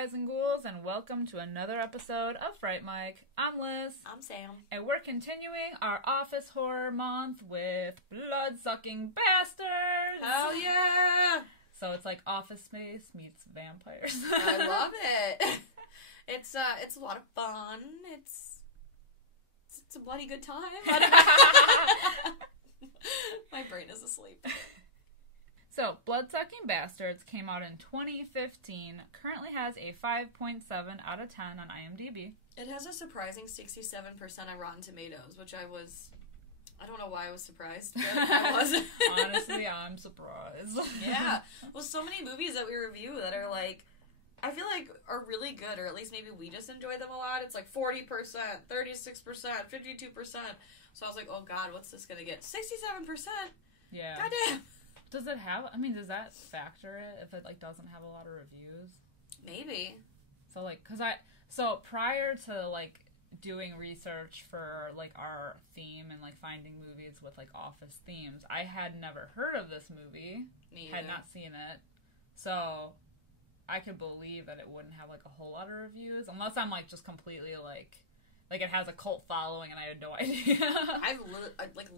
guys and ghouls, and welcome to another episode of Fright Mike. I'm Liz. I'm Sam. And we're continuing our office horror month with Bloodsucking Bastards! Hell yeah! So it's like Office Space meets vampires. I love it. It's a lot of fun. It's a bloody good time. My brain is asleep. So, Bloodsucking Bastards came out in 2015, currently has a 5.7 out of 10 on IMDb. It has a surprising 67% on Rotten Tomatoes, which I don't know why I was surprised, but I was. Honestly, I'm surprised. Yeah. Well, so many movies that we review that are like, I feel like are really good, or at least maybe we just enjoy them a lot. It's like 40%, 36%, 52%. So I was like, oh god, what's this gonna get? 67%? Yeah. Goddamn. Does that factor it if it, like, doesn't have a lot of reviews? Maybe. So, prior to, like, doing research for, like, our theme and, like, finding movies with, like, office themes, I had never heard of this movie. Me had either. not seen it. So, I could believe that it wouldn't have, like, a whole lot of reviews, unless I'm, like, just completely, like it has a cult following and I had no idea. I've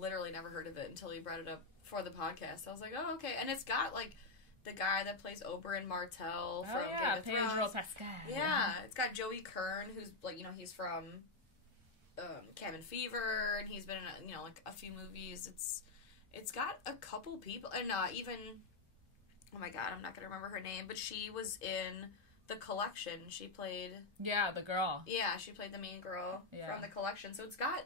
literally never heard of it until you brought it up for the podcast. I was like, oh, okay. And it's got, like, the guy that plays Oberyn Martell from Game of Thrones. Pedro Pascal. Yeah. It's got Joey Kern, who's, like, you know, he's from Cabin Fever, and he's been in, you know, like, a few movies. It's got a couple people, and even, oh my god, I'm not going to remember her name, but she was in The Collection. She played... Yeah, the girl. Yeah, she played the main girl from The Collection. So it's got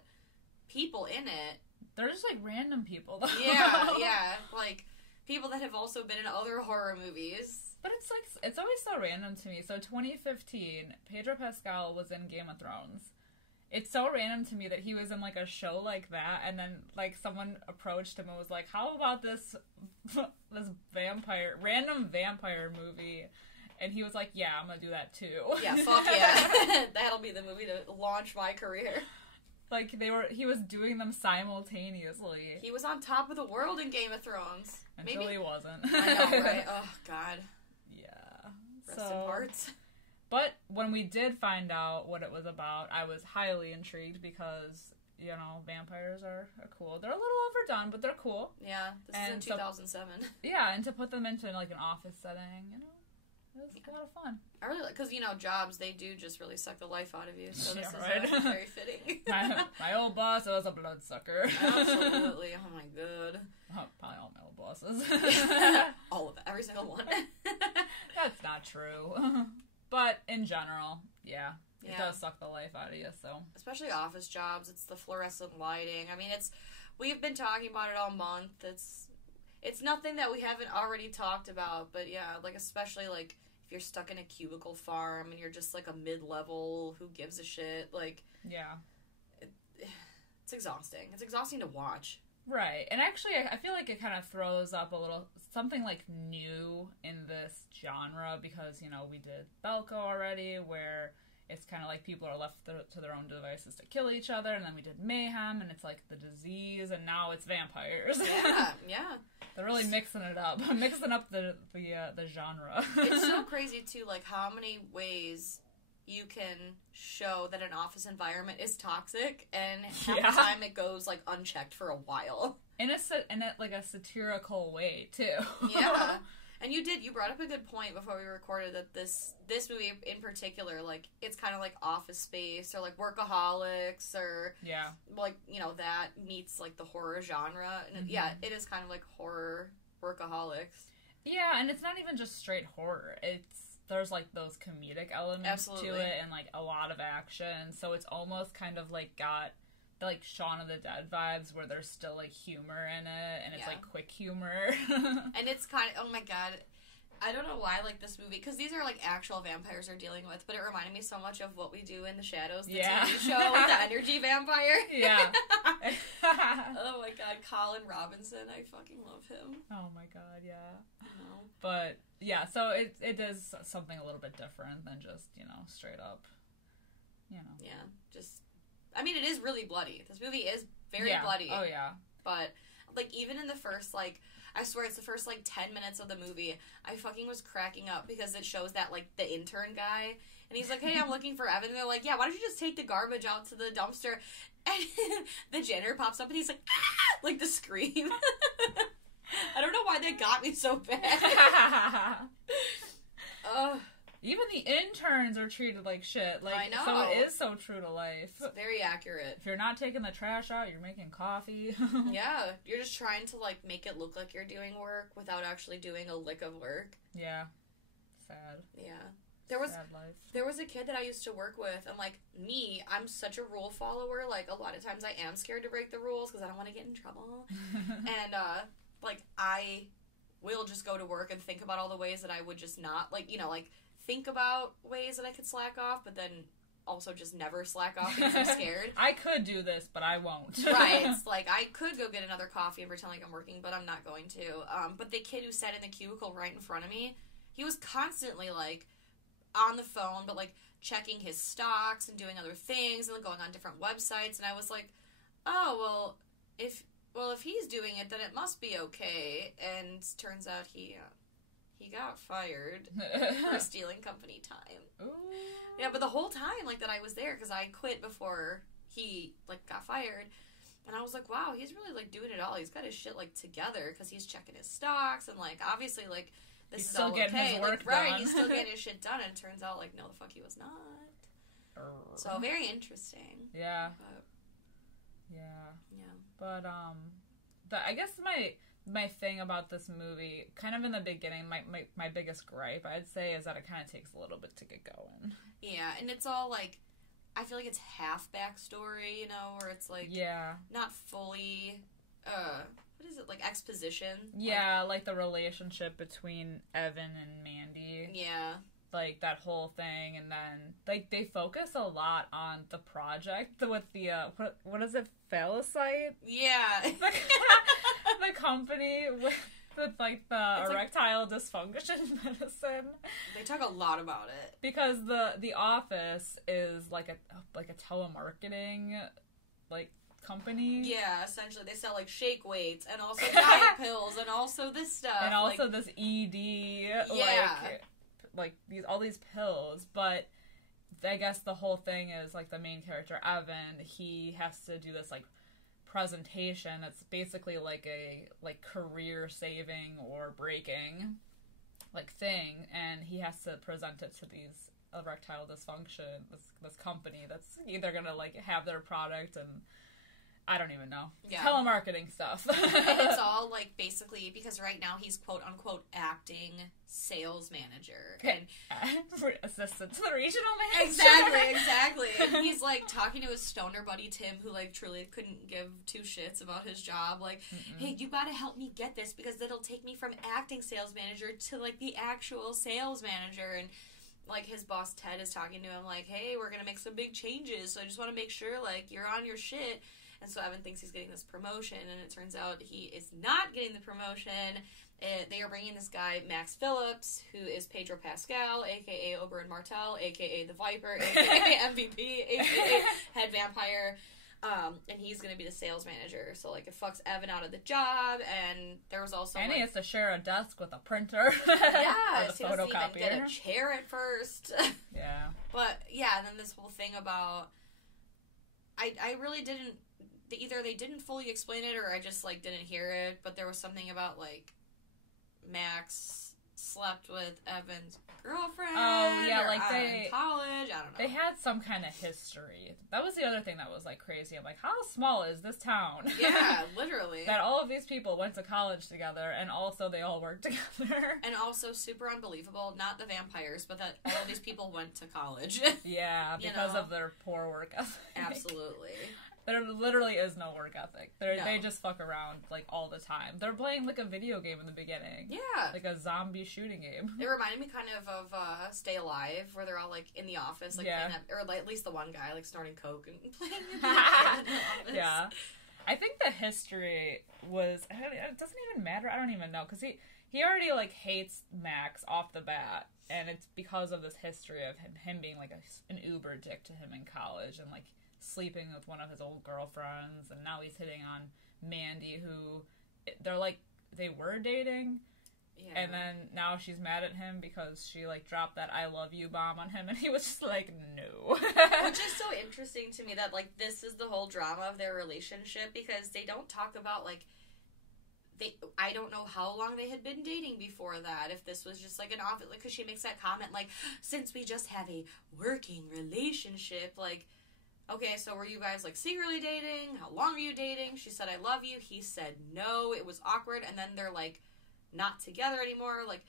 people in it. They're just, like, random people, though. Yeah. Like, people that have also been in other horror movies. But it's, like, it's always so random to me. So, 2015, Pedro Pascal was in Game of Thrones. It's so random to me that he was in, like, a show like that, and then, like, someone approached him and was like, how about this random vampire movie? And he was like, yeah, I'm gonna do that too. Yeah, fuck yeah. That'll be the movie to launch my career. Like, he was doing them simultaneously. He was on top of the world in Game of Thrones. Until he wasn't. I know, right? Oh, God. Yeah. Rest in parts. But when we did find out what it was about, I was highly intrigued because, you know, vampires are cool. They're a little overdone, but they're cool. Yeah, this is in 2007. Yeah, and to put them into, like, an office setting, you know. It was a lot of fun. I really like, because, you know, jobs, they do just really suck the life out of you, so this right? is very fitting. my old boss was a bloodsucker. Absolutely. Oh, my God. Oh, probably all my old bosses. All of it. Every single one. That's not true. But, in general, yeah. It does suck the life out of you, so. Especially office jobs. It's the fluorescent lighting. I mean, we've been talking about it all month. It's nothing that we haven't already talked about, but yeah, like, especially, like, if you're stuck in a cubicle farm and you're just, like, a mid-level, who gives a shit, like... Yeah. It's exhausting. It's exhausting to watch. Right. And actually, I feel like it kind of throws up a little... something, like, new in this genre, because, you know, we did Belko already, where... It's kind of like people are left to their own devices to kill each other, and then we did Mayhem, and it's like the disease, and now it's vampires. Yeah. They're really mixing it up, mixing up the genre. It's so crazy too, like how many ways you can show that an office environment is toxic, and half the time it goes like unchecked for a while. In a satirical way too. Yeah. And you brought up a good point before we recorded that this movie in particular, like, it's kind of like Office Space or, like, Workaholics or, like, you know, that meets, like, the horror genre. And, it is kind of like horror Workaholics. Yeah, and it's not even just straight horror. There's, like, those comedic elements to it and, like, a lot of action. So it's almost kind of, like, got... like Shaun of the Dead vibes where there's still like humor in it and it's like quick humor. And it's kind of, oh my god, I don't know why I like this movie, because these are like actual vampires they're dealing with, but it reminded me so much of What We Do in the Shadows, the TV show with the energy vampire. Yeah. Oh my god, Colin Robinson, I fucking love him. Oh my god, yeah. I know. But yeah, so it does something a little bit different than just, you know, straight up, you know. Yeah, just... I mean, it is really bloody. This movie is very bloody. Oh, yeah. But, like, even in the first, like... I swear it's the first, like, 10 minutes of the movie. I fucking was cracking up because it shows that, like, the intern guy, and he's like, hey, I'm looking for Evan, and they're like, yeah, why don't you just take the garbage out to the dumpster? And the janitor pops up, and he's like, ah! Like, the scream. I don't know why that got me so bad. Even the interns are treated like shit. Like, I know. So it is so true to life. It's very accurate. If you're not taking the trash out, you're making coffee. Yeah, you're just trying to, like, make it look like you're doing work without actually doing a lick of work. Yeah. Sad. Yeah. Sad life. There was a kid that I used to work with, and, like, me, I'm such a rule follower. Like, a lot of times I am scared to break the rules because I don't want to get in trouble. And, like, I will just go to work and think about all the ways that I would just not, like, you know, like, think about ways that I could slack off, but then also just never slack off because I'm scared. I could do this, but I won't. Right. It's like, I could go get another coffee and pretend like I'm working, but I'm not going to. But the kid who sat in the cubicle right in front of me, he was constantly, like, on the phone, but, like, checking his stocks and doing other things and going on different websites, and I was like, oh, well, if he's doing it, then it must be okay. And turns out he got fired for stealing company time. Ooh. Yeah, but the whole time, like, that I was there, because I quit before he, like, got fired, and I was like, wow, he's really, like, doing it all. He's got his shit, like, together, because he's checking his stocks, and, like, obviously, like, this is all okay. His work like, right, done. he's still getting his shit done, and it turns out, like, no, the fuck he was not. So, very interesting. Yeah. But, yeah. But, I guess my thing about this movie, kind of in the beginning, my biggest gripe, I'd say, is that it kind of takes a little bit to get going. Yeah, and it's all, like, I feel like it's half backstory, you know, where it's, like, not fully, what is it, like, exposition? Yeah, like the relationship between Evan and Mandy. Yeah. Like, that whole thing, and then, like, they focus a lot on the project with the, what is it, phallicite? Yeah. The company with like, the erectile dysfunction medicine. They talk a lot about it. Because the office is, like a telemarketing, like, company. Yeah, essentially. They sell, like, shake weights, and also diet pills, and also this stuff. And also like, this ED, yeah. like all these pills, but I guess the whole thing is, like, the main character, Evan, he has to do this, like, presentation. It's basically like a, like, career saving or breaking, like, thing, and he has to present it to these erectile dysfunction, this company that's either gonna, like, have their product, and I don't even know. Yeah. Telemarketing stuff. And it's all, like, basically, because right now he's quote-unquote acting sales manager. And assistant to the regional manager. Exactly. And he's, like, talking to his stoner buddy, Tim, who, like, truly couldn't give two shits about his job. Like, hey, you gotta help me get this, because it'll take me from acting sales manager to, like, the actual sales manager. And, like, his boss, Ted, is talking to him, like, hey, we're gonna make some big changes, so I just want to make sure, like, you're on your shit. And so Evan thinks he's getting this promotion, and it turns out he is not getting the promotion. They are bringing this guy, Max Phillips, who is Pedro Pascal, a.k.a. Oberyn Martell, a.k.a. The Viper, a.k.a. MVP, a.k.a. Head Vampire. And he's going to be the sales manager. So, like, it fucks Evan out of the job, and there was also, and he has to share a desk with a printer. Yeah, so he doesn't even get a chair at first. Yeah. But, yeah, and then this whole thing about... I really didn't... Either they didn't fully explain it, or I just, like, didn't hear it, but there was something about, like, Max slept with Evan's girlfriend. Oh, yeah, like, in college, I don't know. They had some kind of history. That was the other thing that was, like, crazy. I'm like, how small is this town? Yeah, literally. That all of these people went to college together, and also they all worked together. And also super unbelievable, not the vampires, but that all of these people went to college. Yeah, because of their poor work ethic. Absolutely. There literally is no work ethic. No. They just fuck around, like, all the time. They're playing, like, a video game in the beginning. Yeah. Like a zombie shooting game. It reminded me kind of Stay Alive, where they're all, like, in the office, like, playing that, or, like, at least the one guy, like, snorting coke and playing in the office. Yeah. I think the history was, it doesn't even matter, I don't even know, because he already, like, hates Max off the bat, and it's because of this history of him being, like, an uber dick to him in college, and, like, sleeping with one of his old girlfriends, and now he's hitting on Mandy, who they're like they were dating. Yeah. And then now she's mad at him because she, like, dropped that I love you bomb on him, and he was just like, no. Which is so interesting to me that, like, this is the whole drama of their relationship, because they don't talk about, like, I don't know how long they had been dating before that, if this was just, like, an office, like, because she makes that comment, like, since we just have a working relationship, like, okay, so were you guys, like, secretly dating? How long were you dating? She said, I love you. He said no. It was awkward, and then they're, like, not together anymore. Like,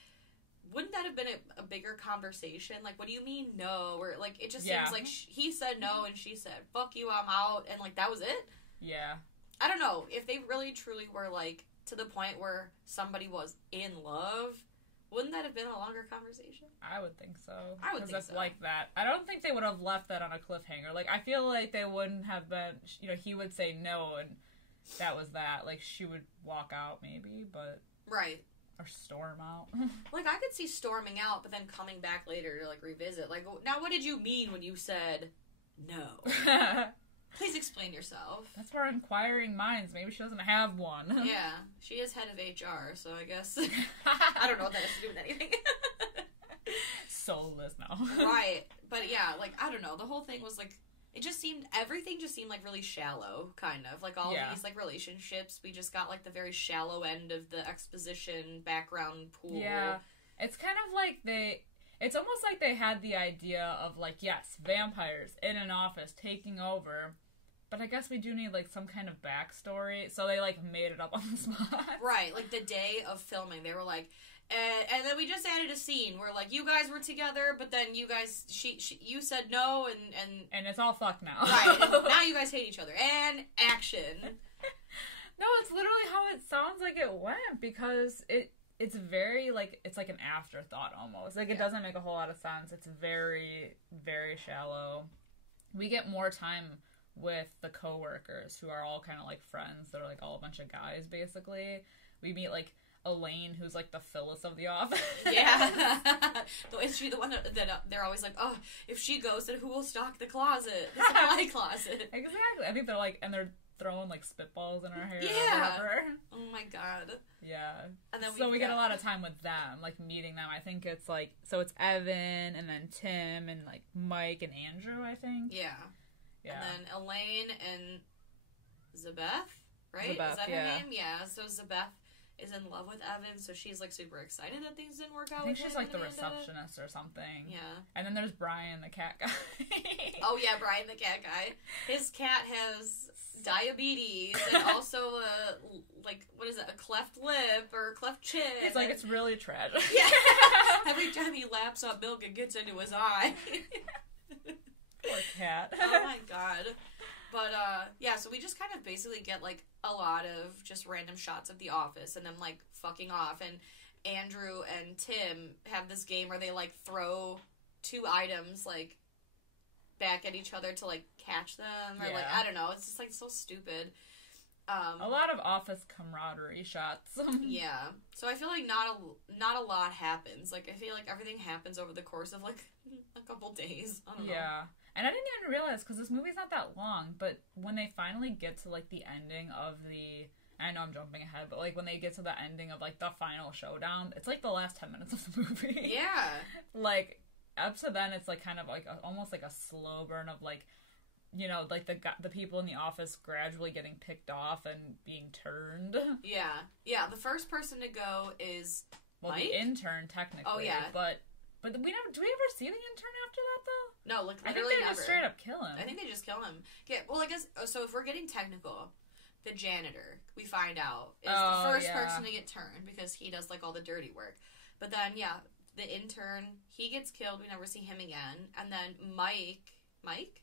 wouldn't that have been a bigger conversation? Like, what do you mean no? Or, like, it just seems like he said no and she said, fuck you, I'm out, and, like, that was it? Yeah. I don't know. If they really, truly were, like, to the point where somebody was in love, wouldn't that have been a longer conversation? I would think so. I would think so. Like that. I don't think they would have left that on a cliffhanger. Like, I feel like they wouldn't have been, you know, he would say no and that was that. Like, she would walk out maybe, but... Right. Or storm out. Like, I could see storming out, but then coming back later to, like, revisit. Like, now what did you mean when you said no? Please explain yourself. That's for inquiring minds. Maybe she doesn't have one. Yeah. She is head of HR, so I guess... I don't know what that has to do with anything. Soulless now. Right. But, yeah, like, I don't know. The whole thing was, like... Everything just seemed, like, really shallow, kind of. Like, all these, like, relationships, we just got, like, the very shallow end of the exposition background pool. Yeah. It's kind of like it's almost like they had the idea of, like, yes, vampires in an office taking over, but I guess we do need, like, some kind of backstory, so they, like, made it up on the spot. Right. Like, the day of filming, they were like... And then we just added a scene where, like, you guys were together, but then you guys, you said no, and it's all fucked now. Right. And now you guys hate each other. And action. No, it's literally how it sounds like it went, because it's very, like, it's like an afterthought almost. Like, it doesn't make a whole lot of sense. It's very, very shallow. We get more time with the coworkers, who are all kind of, like, friends. They're, like, all a bunch of guys, basically. We meet, like, Elaine, who's, like, the Phyllis of the office. Yeah. Is she the one that they're always like, oh, if she goes, then who will stock the closet? The supply closet. Exactly. I think they're, like, and they're throwing, like, spitballs in her hair. Yeah. Or whatever. Oh, my God. Yeah. And then so we get a lot of time with them, like, meeting them. I think it's, like, so it's Evan, and then Tim, and, like, Mike and Andrew, I think. Yeah. And then Elaine and Zabeth, right? Zabeth, is that her name? Yeah. So Zabeth is in love with Evan, so she's, like, super excited that things didn't work out. I think she's, like, the receptionist or something. Yeah. And then there's Brian, the cat guy. Oh, yeah, Brian, the cat guy. His cat has diabetes and also, like, what is it, a cleft lip or a cleft chin. It's like, it's really tragic. Yeah. Every time he laps up milk, it gets into his eye. Poor cat. Oh, my God. But, yeah, so we just kind of basically get, like, a lot of just random shots of the office and them, like, fucking off. And Andrew and Tim have this game where they, like, throw two items, like, back at each other to, like, catch them. Or, like, I don't know. It's just, like, so stupid. A lot of office camaraderie shots. Yeah. So I feel like not a lot happens. Like, I feel like everything happens over the course of, like, a couple days. I don't know. Yeah. And I didn't even realize, because this movie's not that long, but when they finally get to, like, the ending of I know I'm jumping ahead, but, like, when they get to the ending of, like, the final showdown, it's, like, the last 10 minutes of the movie. Yeah. Like, up to then, it's, like, kind of, like, almost like a slow burn of, like, you know, like, the people in the office gradually getting picked off and being turned. Yeah. Yeah, the first person to go is Mike? The intern, technically. Oh, yeah. But do we ever see the intern after that, though? No, like, literally I think they never. just straight up kill him. I think they just kill him. Yeah, well, I guess, so if we're getting technical, the janitor, we find out, is the first person to get turned, because he does, like, all the dirty work. But then, yeah, the intern, he gets killed, we never see him again. And then Mike?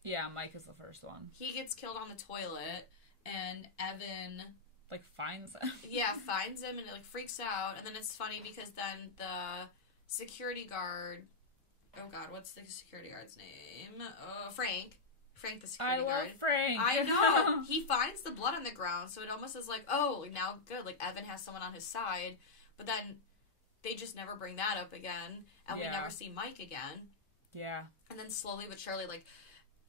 Yeah, Mike is the first one. He gets killed on the toilet, and Evan... like, finds him. Yeah, finds him, and it, like, freaks out. And then it's funny, because then the security guard... Oh, God, what's the security guard's name? Frank. Frank, the security guard. I love Frank. I know. He finds the blood on the ground, so it almost is like, oh, now good. Like, Evan has someone on his side. But then they just never bring that up again, and we never see Mike again. Yeah. And then slowly but surely, like,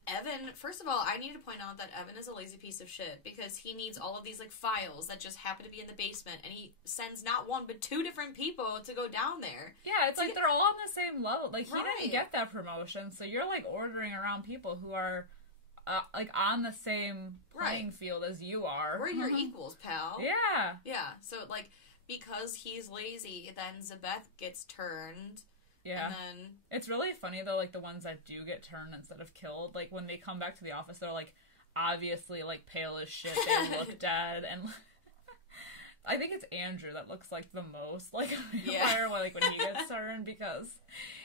Evan, first of all, I need to point out that Evan is a lazy piece of shit because he needs all of these, like, files that just happen to be in the basement, and he sends not one, but 2 different people to go down there. Yeah, it's like they're all on the same level. Like, he Right. didn't get that promotion, so you're, like, ordering around people who are, like, on the same playing field as you are. We're your equals, pal. Yeah. Yeah, so, like, because he's lazy, then Zabeth gets turned. Yeah. And then... It's really funny, though, like, the ones that do get turned instead of killed, like, when they come back to the office, they're, like, obviously, like, pale as shit. They look dead, and I think it's Andrew that looks, like, the most like a vampire, like, when he gets turned, because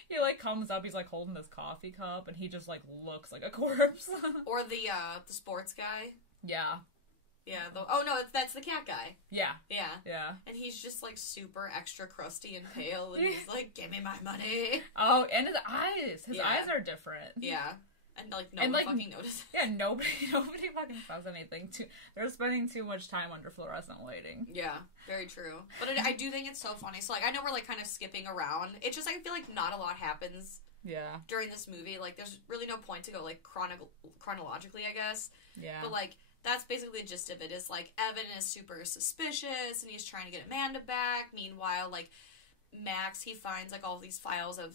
he, like, comes up, he's, like, holding this coffee cup, and he just, like, looks like a corpse. Or the sports guy. Yeah. Yeah, oh no, that's the cat guy. Yeah. Yeah. Yeah. And he's just, like, super extra crusty and pale, and he's like, give me my money. Oh, and his eyes. His eyes are different. Yeah. And, like, no one fucking notices. Yeah, nobody fucking says anything. They're spending too much time under fluorescent lighting. Yeah, very true. But I do think it's so funny. So, like, I know we're, like, kind of skipping around. It's just, I feel like not a lot happens during this movie. Like, there's really no point to go, like, chronologically, I guess. Yeah. But, like, that's basically the gist of it, is, like, Evan is super suspicious, and he's trying to get Amanda back. Meanwhile, like, Max, he finds, like, all these files of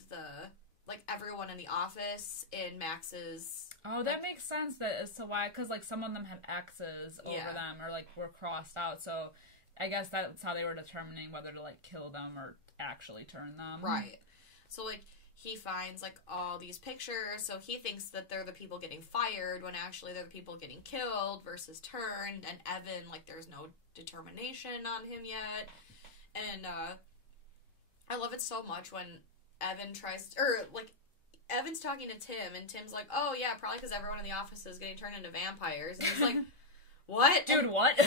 like, everyone in the office in Max's... Oh, that makes sense that as to why, because, like, some of them had X's over them, or, like, were crossed out, so I guess that's how they were determining whether to, like, kill them or actually turn them. Right. So, like, he finds, like, all these pictures, so he thinks that they're the people getting fired, when actually they're the people getting killed versus turned, and Evan, like, there's no determination on him yet, and, I love it so much when Evan Evan's talking to Tim, and Tim's like, oh, yeah, probably because everyone in the office is getting turned into vampires, and he's like, what? Dude, what?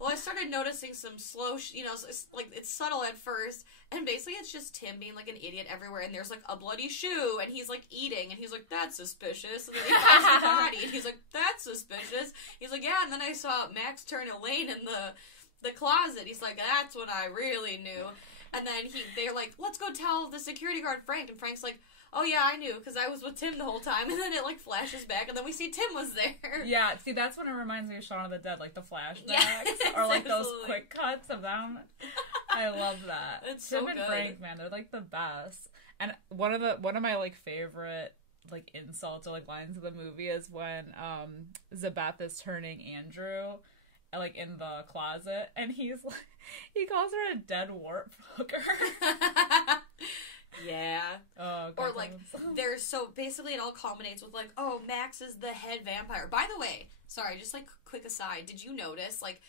Well, I started noticing some slow, it's subtle at first, and basically it's just Tim being, like, an idiot everywhere, and there's, like, a bloody shoe, and he's, like, eating, and he's like, that's suspicious, and then he finds the body, and he's like, that's suspicious. He's like, yeah, and then I saw Max turn Elaine in the closet. He's like, that's when I really knew. And then they're like, let's go tell the security guard Frank, and Frank's like, oh yeah, I knew, because I was with Tim the whole time, and then it, like, flashes back, and then we see Tim was there. Yeah, see, that's when it reminds me of Shaun of the Dead, like, the flashbacks, yes, or, like, those quick cuts of them. I love that. It's so Tim good. and Frank, man, they're, like, the best. And one of my, like, favorite, like, insults or, like, lines of the movie is when, Zabeth is turning Andrew, like, in the closet, and he's like, he calls her a dead warp hooker. Yeah. Oh, God. Or, like, so basically it all culminates with, like, oh, Max is the head vampire. By the way, sorry, just, like, quick aside, did you notice, like,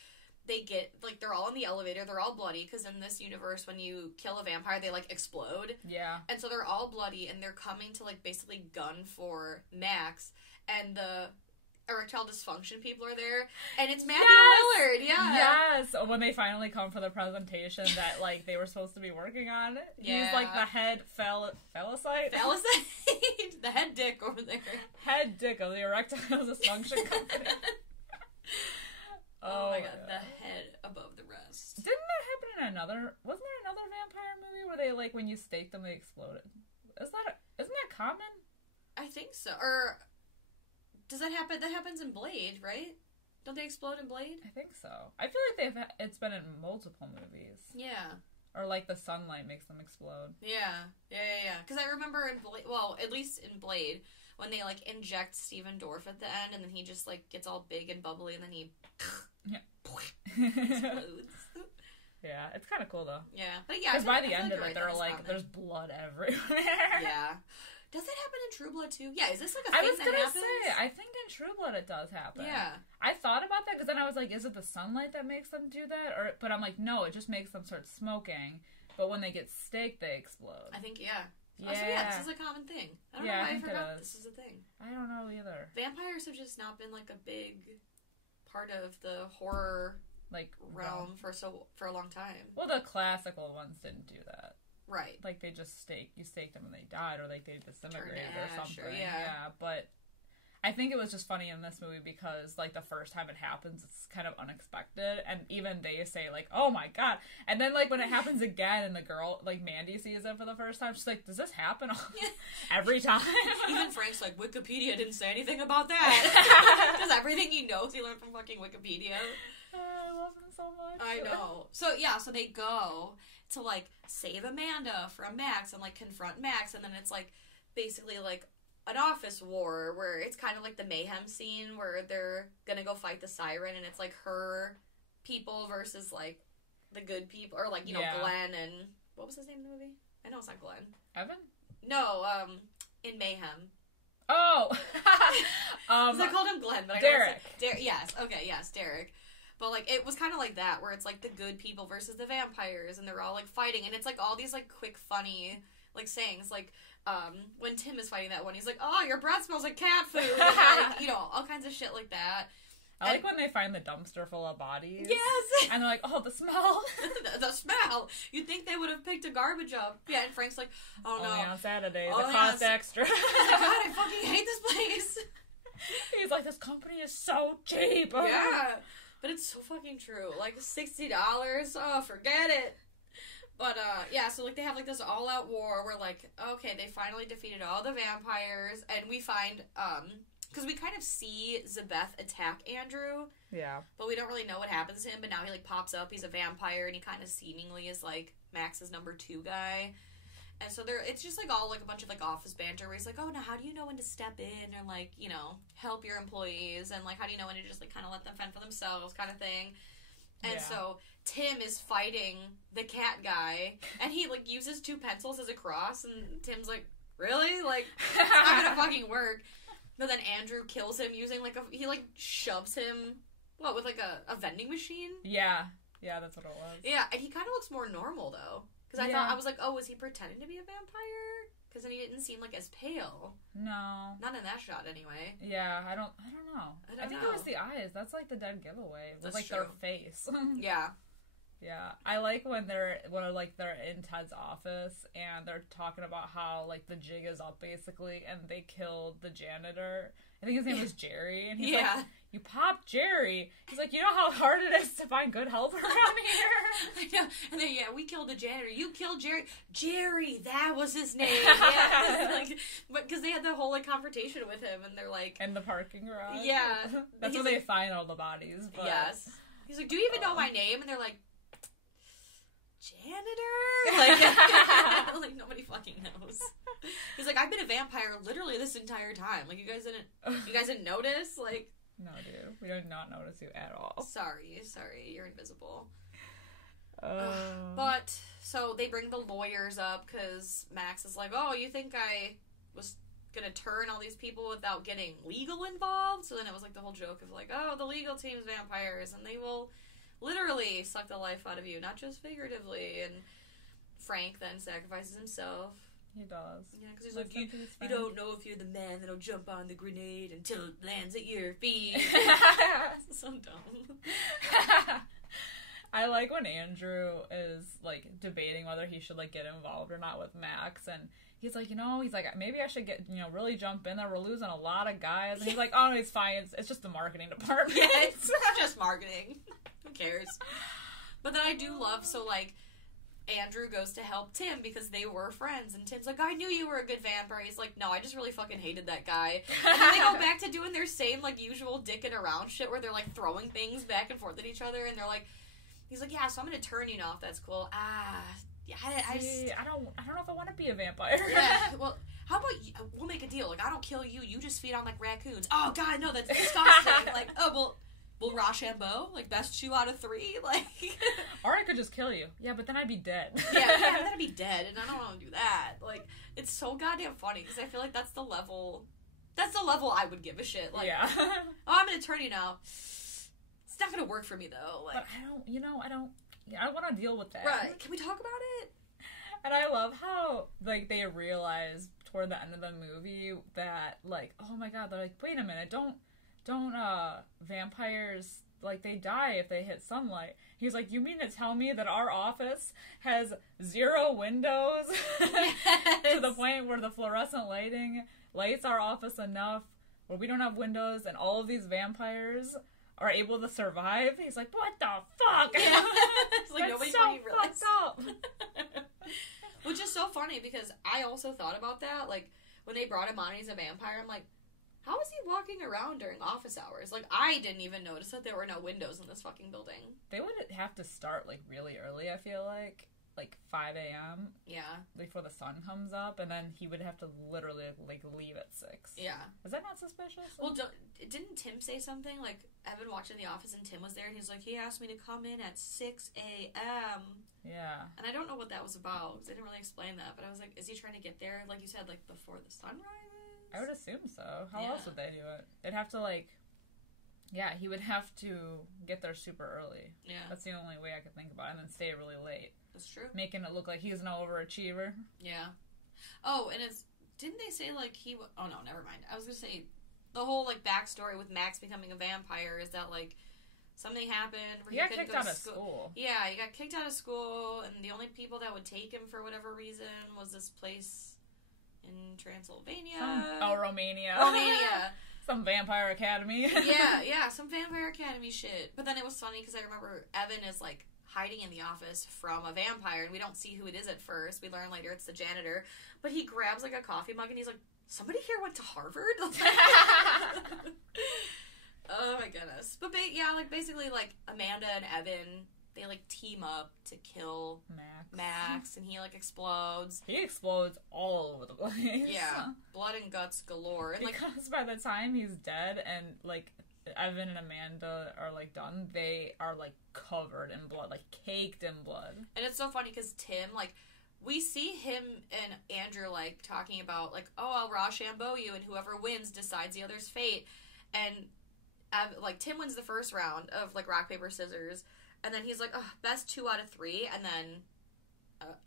they get, like, they're all in the elevator, they're all bloody, because in this universe, when you kill a vampire, they, like, explode. Yeah. And so they're all bloody, and they're coming to, like, basically gun for Max, and the erectile dysfunction people are there, and it's Matthew Lillard, Yes! When they finally come for the presentation that, like, they were supposed to be working on. He's, like, the head phallocyte? Phallocyte? The head dick over there. Head dick of the erectile dysfunction company. Oh my god, the head above the rest. Didn't that happen in wasn't there another vampire movie where they, like, when you stake them, they exploded? Isn't that common? I think so. Or... Does that happen? That happens in Blade, right? Don't they explode in Blade? I think so. I feel like it's been in multiple movies. Yeah. Or, like, the sunlight makes them explode. Yeah. Because I remember in Blade, well, at least in Blade, when they, like, inject Steven Dorff at the end, and then he just, like, gets all big and bubbly, and then he explodes. Yeah, it's kind of cool, though. Yeah. But yeah, because by the end of it, they're like, there's blood everywhere. Yeah. Does that happen in True Blood, too? Yeah, is this, like, a thing that happens? I was gonna say, I think in True Blood it does happen. Yeah. I thought about that, because then I was like, is it the sunlight that makes them do that? But I'm like, no, it just makes them start smoking, but when they get staked, they explode. I think, yeah. Yeah. Oh, so yeah, this is a common thing. I don't know why I forgot this was a thing. I don't know either. Vampires have just not been, like, a big part of the horror, like, realm for a long time. Well, the classical ones didn't do that. Right. Like, they just stake them and they died, or, like, they disintegrated or something. Sure, yeah. But I think it was just funny in this movie because, like, the first time it happens, it's kind of unexpected, and even they say, like, oh my god, and then, like, when it happens again, and the girl, like, Mandy sees it for the first time, she's like, does this happen every time? Even Frank's like, Wikipedia didn't say anything about that. Because everything he knows, he learned from fucking Wikipedia. I love him so much. I know. So, yeah, so they go to, like, save Amanda from Max and, like, confront Max, and then it's, like, basically, like, an office war where it's kind of like the mayhem scene where they're gonna go fight the siren, and it's, like, her people versus, like, the good people, or, like, you know, Glenn and... What was his name in the movie? I know it's not Glenn. Evan? No, in Mayhem. Oh! Because I called him Glenn, but I Derek. Derek. Yes, okay, yes, Derek. But, like, it was kind of like that, where it's, like, the good people versus the vampires, and they're all, like, fighting, and it's, like, all these, like, quick, funny, like, sayings, like, when Tim is fighting that one, he's like, oh, your breath smells like cat food, and, like, you know, all kinds of shit like that. I like when they find the dumpster full of bodies. Yes! And they're like, oh, the smell. the smell! You'd think they would have picked a garbage up. Yeah, and Frank's like, oh, no. Only on Saturdays. It costs extra. He's like, God, I fucking hate this place. He's like, this company is so cheap. Yeah. But it's so fucking true. Like, $60? Oh, forget it. But, yeah, so, like, they have, like, this all-out war where, like, okay, they finally defeated all the vampires, and we find, because we kind of see Zabeth attack Andrew. Yeah. But we don't really know what happens to him, but now he, like, pops up, he's a vampire, and he kind of seemingly is, like, Max's number 2 guy. And so it's just, like, all, like, a bunch of, like, office banter where he's like, oh, now how do you know when to step in or, like, you know, help your employees, and, like, how do you know when to just, like, kind of let them fend for themselves kind of thing. And so Tim is fighting the cat guy, and he, like, uses 2 pencils as a cross, and Tim's like, really? Like, it's not gonna fucking work. But then Andrew kills him using, like, he, like, shoves him, with, like, a vending machine? Yeah. Yeah, that's what it was. Yeah, and he kind of looks more normal, though. Because I was like, oh, was he pretending to be a vampire? Because then he didn't seem, like, as pale. No. Not in that shot, anyway. Yeah, I don't know. I think it was the eyes. That's, like, the dead giveaway. It was, like, their face. Yeah. Yeah. I like when they're in Ted's office, and they're talking about how, like, the jig is up, basically, and they killed the janitor. I think his name was Jerry, and he's like, you popped Jerry. He's like, you know how hard it is to find good help around here? I know. And then, we killed the janitor. You killed Jerry. Jerry, that was his name. Yeah. Like, but because they had the whole, like, confrontation with him, and they're like... In the parking garage? Yeah. That's where they find all the bodies. But... Yes. He's like, do you even know my name? And they're like, janitor? Like, like, nobody fucking knows. He's like, I've been a vampire literally this entire time. Like, you guys didn't notice? Like... No, dude. We did not notice you at all. Sorry. You're invisible. But, so they bring the lawyers up because Max is like, oh, you think I was gonna turn all these people without getting legal involved? So then it was like the whole joke of like, oh, the legal team's vampires and they will literally suck the life out of you, not just figuratively. And Frank then sacrifices himself. He does. Yeah, because he's like, you don't know if you're the man that'll jump on the grenade until it lands at your feet. So dumb. I like when Andrew is, like, debating whether he should, like, get involved or not with Max, and he's like, maybe I should get, really jump in there. We're losing a lot of guys. And he's like, oh, no, it's fine. It's just the marketing department. Yeah, it's just marketing. Who cares? But then I do love, so, like, Andrew goes to help Tim because they were friends, and Tim's like, I knew you were a good vampire. He's like, no, I just really fucking hated that guy. And then they go back to doing their same, like, usual dicking around shit where they're, like, throwing things back and forth at each other, and they're like, he's like, yeah, so I'm gonna turn you now if that's cool. Yeah, I don't know if I want to be a vampire. Yeah, well, how about we'll make a deal. Like, I don't kill you, you just feed on, like, raccoons. Oh, God, no, that's disgusting. Like, oh, well, Rochambeau, like, best 2 out of 3, like... Or I could just kill you. Yeah, but then I'd be dead. yeah, then I'd be dead, and I don't want to do that. Like, it's so goddamn funny, because I feel like that's the level I would give a shit. Like, yeah. Oh, I'm an attorney now. It's not gonna work for me, though. Like, but I don't want to deal with that. Right. Can we talk about it? And I love how, like, they realize toward the end of the movie that, like, oh my god, they're like, wait a minute, don't vampires, like, they die if they hit sunlight. He's like, you mean to tell me that our office has 0 windows? Yes. To the point where the fluorescent lighting lights our office enough where we don't have windows and all of these vampires are able to survive. He's like, what the fuck? Yeah. It's like, that's nobody so fucking realized. fucked up. Which is so funny because I also thought about that. Like, when they brought him on, he's a vampire. I'm like, how is he walking around during office hours? Like, I didn't even notice that there were no windows in this fucking building. They would have to start, like, really early, I feel like 5 a.m. Yeah. before the sun comes up, and then he would have to literally, like, leave at 6. Yeah. Is that not suspicious? Well, didn't Tim say something? Like, I've been watching The Office and Tim was there, and he's like, he asked me to come in at 6 a.m. Yeah. And I don't know what that was about, because they didn't really explain that, but I was like, is he trying to get there, like you said, like, before the sun rises? I would assume so. How Yeah. else would they do it? They'd have to, like... Yeah, he would have to get there super early. Yeah. That's the only way I could think about it, and then stay really late. That's true. Making it look like he's an overachiever. Yeah. Oh, and didn't they say, like, oh, no, never mind. I was gonna say, the whole, like, backstory with Max becoming a vampire is that, like, something happened where He got couldn't kicked go out to of school. Yeah, he got kicked out of school, and the only people that would take him for whatever reason was this place in Transylvania. Romania. Romania. Some vampire academy. yeah, some vampire academy shit. But then it was funny because I remember Evan is, like, hiding in the office from a vampire, and we don't see who it is at first. We learn later it's the janitor. But he grabs, like, a coffee mug, and he's like, somebody here went to Harvard? Oh, my goodness. But, basically, like, Amanda and Evan, they, like, team up to kill Max, and he, like, explodes. He explodes all over the place. Yeah. Blood and guts galore. And, like, because by the time he's dead and, like, Evan and Amanda are, like, done, they are, like, covered in blood, like, caked in blood. And it's so funny because Tim, like, we see him and Andrew, like, talking about, like, oh, I'll Rochambeau you, and whoever wins decides the other's fate. And, like, Tim wins the first round of, like, rock, paper, scissors. And then he's like, oh, best 2 out of 3. And then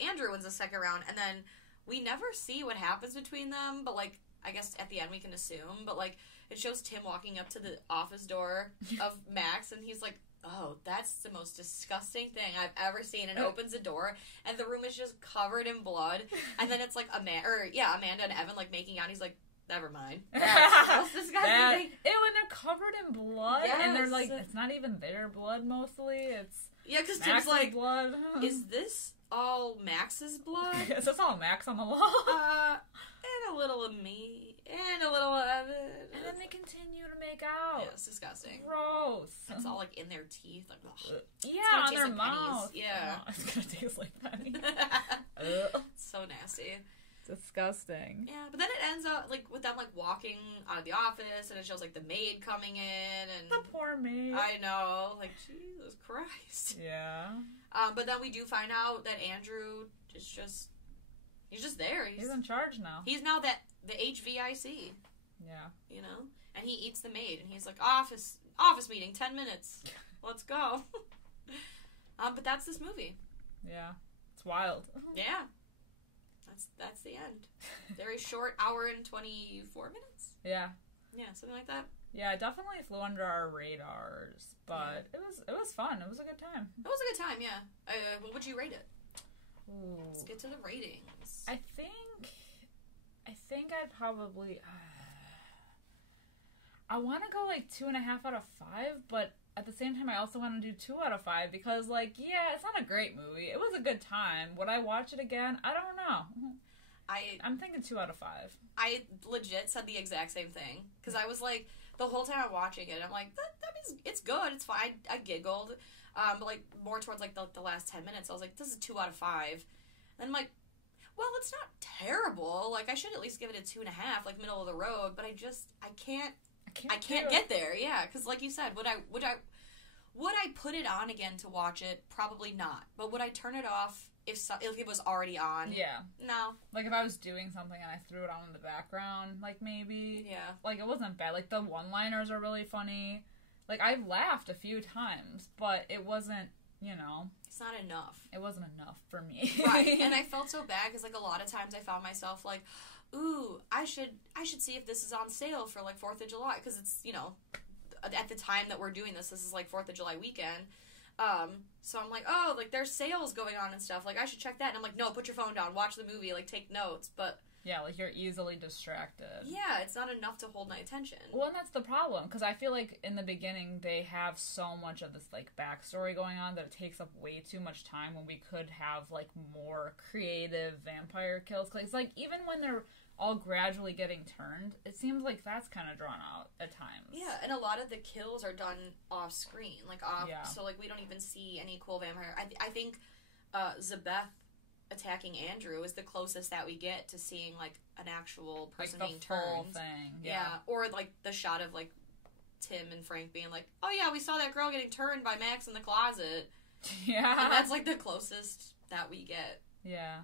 Andrew wins the second round. And then we never see what happens between them. But, like, I guess at the end we can assume. But, like, it shows Tim walking up to the office door of Max. And he's like, oh, that's the most disgusting thing I've ever seen. And opens the door. And the room is just covered in blood. And then it's, like, Amanda and Evan, like, making out. He's like, never mind. That's disgusting. When they're covered in blood, yes. And they're like, it's not even their blood mostly, it's because Tim's like, blood. Is this all Max's blood? Is this all Max on the wall? And a little of me, and a little of Evan. And then they continue to make out. Yeah, it's disgusting. Gross. It's all, like, in their teeth. Like, ugh. Yeah, on their like mouth. Pennies. Yeah. Oh, it's gonna taste like pennies. So nasty. Disgusting. Yeah, but then it ends up, like, with them, like, walking out of the office, and it shows, like, the maid coming in, and... The poor maid. I know. Like, Jesus Christ. Yeah. But then we do find out that Andrew is just... He's just there. He's in charge now. He's now the HVIC. Yeah. You know? And he eats the maid, and he's like, office meeting, 10 minutes. Let's go. But that's this movie. Yeah. It's wild. Yeah. That's the end. Very short, hour and 24 minutes. Yeah. Yeah, something like that. Yeah, it definitely flew under our radars, but it was fun. It was a good time. It was a good time, yeah. What would you rate it? Ooh. Let's get to the ratings. I think I'd probably... I want to go, like, 2.5 out of 5, but at the same time, I also want to do 2 out of 5, because, like, yeah, it's not a great movie. It was a good time. Would I watch it again? I don't know. I'm thinking 2 out of 5. I legit said the exact same thing, because I was, like, the whole time I'm watching it, I'm like, that means it's good, it's fine. I giggled, but, like, more towards, like, the last 10 minutes, I was like, this is 2 out of 5. And I'm like, well, it's not terrible. Like, I should at least give it a 2.5, like, middle of the road, but I can't get there, yeah, because like you said, would I put it on again to watch it? Probably not. But would I turn it off if it was already on? Yeah. No. Like, if I was doing something and I threw it on in the background, like, maybe. Yeah. Like, it wasn't bad. Like, the one-liners are really funny. Like, I laughed a few times, but it wasn't, you know. It's not enough. It wasn't enough for me. Right. And I felt so bad because, like, a lot of times I found myself, like, ooh, I should see if this is on sale for, like, 4th of July, because it's, you know, at the time that we're doing this is, like, 4th of July weekend, so I'm like, oh, like, there's sales going on and stuff, like, I should check that, and I'm like, no, put your phone down, watch the movie, like, take notes, but Yeah, like you're easily distracted. Yeah, it's not enough to hold my attention. Well, and that's the problem, because I feel like in the beginning they have so much of this, like, backstory going on that it takes up way too much time when we could have, like, more creative vampire kills. It's like, even when they're all gradually getting turned, it seems like that's kind of drawn out at times. Yeah, and a lot of the kills are done off screen, like off, Yeah. so like we don't even see any cool vampire. I think Zabeth attacking Andrew is the closest that we get to seeing like an actual person like being the full turned. thing. Yeah, or like the shot of like Tim and Frank being like, "Oh yeah, we saw that girl getting turned by Max in the closet." Yeah. And that's like the closest that we get. Yeah.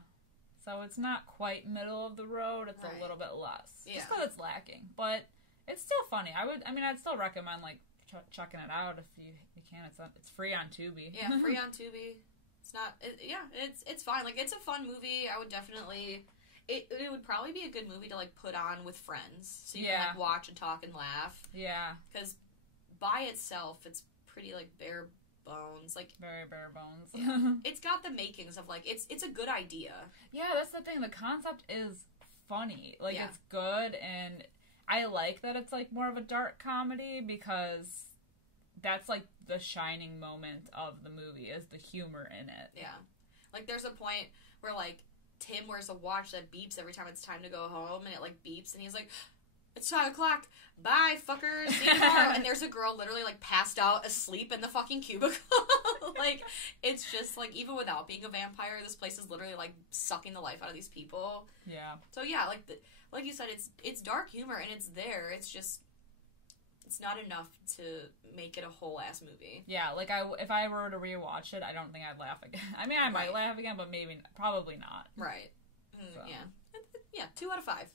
So it's not quite middle of the road. It's Right. a little bit less. Yeah. Just because it's lacking. But it's still funny. I'd still recommend, like, checking it out if you can. It's free on Tubi. Yeah, free on Tubi. It's fine. Like, it's a fun movie. I would definitely... It would probably be a good movie to, like, put on with friends. So you can, like, watch and talk and laugh. Yeah. Because by itself, it's pretty, like, bare bones. Like, very bare bones. Yeah. It's got the makings of, like, it's a good idea. Yeah, that's the thing. The concept is funny. Like, Yeah. it's good, and I like that it's, like, more of a dark comedy, because that's, like, the shining moment of the movie, is the humor in it. Yeah. Like, there's a point where, like, Tim wears a watch that beeps every time it's time to go home, and it, like, beeps, and he's like, "It's 5 o'clock. Bye, fuckers. See you tomorrow." And there's a girl literally, like, passed out asleep in the fucking cubicle. Like, it's just, like, even without being a vampire, this place is literally, like, sucking the life out of these people. Yeah. So, yeah, like you said, it's dark humor, and it's there. It's just, it's not enough to make it a whole-ass movie. Yeah, like, if I were to rewatch it, I don't think I'd laugh again. I mean, I might laugh again, but probably not. Right. So. Yeah. Yeah, 2 out of 5.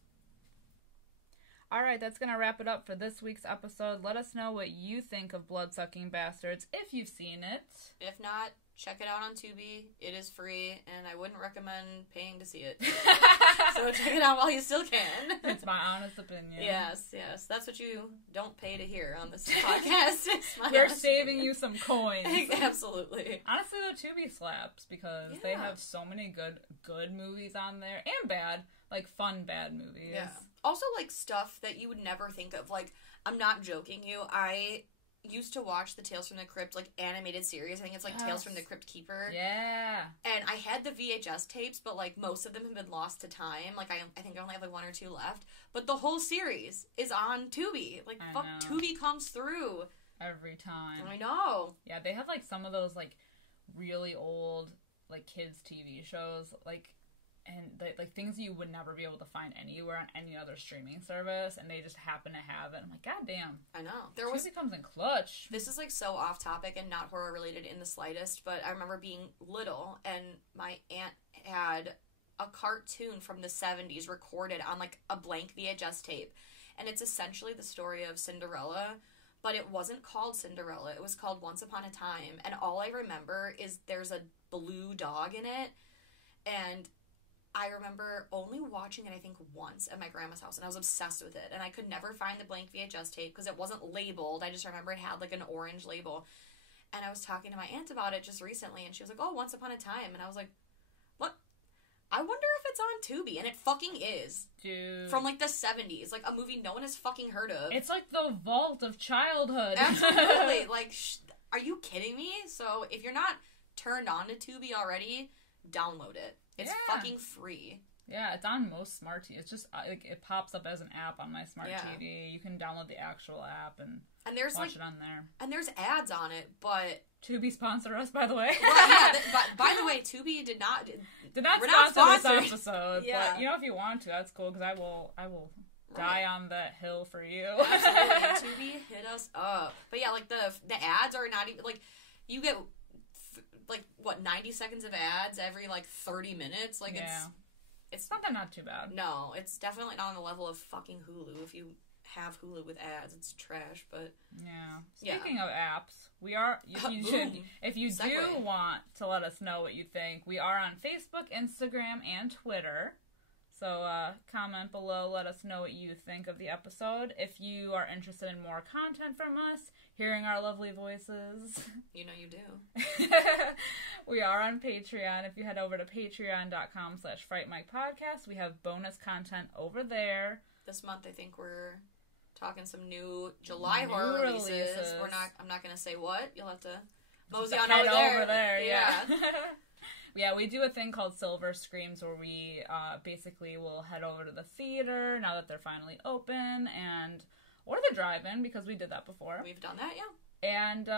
Alright, that's going to wrap it up for this week's episode. Let us know what you think of Bloodsucking Bastards, if you've seen it. If not, check it out on Tubi. It is free, and I wouldn't recommend paying to see it. So check it out while you still can. It's my honest opinion. Yes. That's what you don't pay to hear on this podcast. We're saving you some coins. Absolutely. Honestly, though, Tubi slaps, because they have so many good movies on there, and bad, like, fun bad movies. Yeah. Also, like, stuff that you would never think of. Like, I'm not joking you, I used to watch the Tales from the Crypt, like, animated series. I think it's, like, Tales from the Crypt Keeper. Yeah. And I had the VHS tapes, but, like, most of them have been lost to time. Like, I think I only have, like, 1 or 2 left. But the whole series is on Tubi. Like, fuck, Tubi comes through. Every time. I know. Yeah, they have, like, some of those, like, really old, like, kids' TV shows, like... And, like, things you would never be able to find anywhere on any other streaming service, and they just happen to have it. I'm like, God damn. I know. Tubi comes in clutch. This is, like, so off topic and not horror related in the slightest, but I remember being little, and my aunt had a cartoon from the 70s recorded on, like, a blank VHS tape. And it's essentially the story of Cinderella, but it wasn't called Cinderella. It was called Once Upon a Time. And all I remember is there's a blue dog in it, and I remember only watching it, I think, once at my grandma's house, and I was obsessed with it. And I could never find the blank VHS tape because it wasn't labeled. I just remember it had, like, an orange label. And I was talking to my aunt about it just recently, and she was like, "Oh, Once Upon a Time." And I was like, "What? I wonder if it's on Tubi." And it fucking is. Dude. From, like, the 70s. Like, a movie no one has fucking heard of. It's like the vault of childhood. Absolutely. Like, are you kidding me? So, if you're not turned on to Tubi already, download it. It's fucking free. Yeah, it's on most smart TVs. It's just, like, it pops up as an app on my smart Yeah. TV. You can download the actual app and there's watch it on there. And there's ads on it, but... Tubi sponsor us, by the way. Well, yeah, by the way, Tubi did not sponsor this episode. Yeah. But, you know, if you want to, that's cool, because I will die on that hill for you. Absolutely. Tubi, hit us up. But yeah, like, the ads are not even, like, you get... like, what, 90 seconds of ads every, like, 30 minutes? Like, it's not too bad. No, it's definitely not on the level of fucking Hulu. If you have Hulu with ads, it's trash, but... Yeah. Speaking of apps, we are... If you do want to let us know what you think, we are on Facebook, Instagram, and Twitter. So, comment below, let us know what you think of the episode. If you are interested in more content from us, hearing our lovely voices... You know you do. We are on Patreon. If you head over to patreon.com/frightmikepodcast, we have bonus content over there. This month, I think we're talking some new July horror releases. I'm not going to say what. You'll have to mosey on over there. Yeah. Yeah, we do a thing called Silver Screams where we basically will head over to the theater now that they're finally open, or the drive-in, because we did that before. We've done that, yeah. And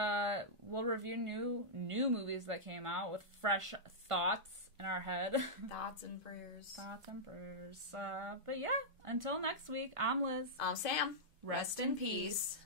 we'll review new movies that came out with fresh thoughts in our head. Thoughts and prayers. But yeah, until next week, I'm Liz. I'm Sam. Rest in peace.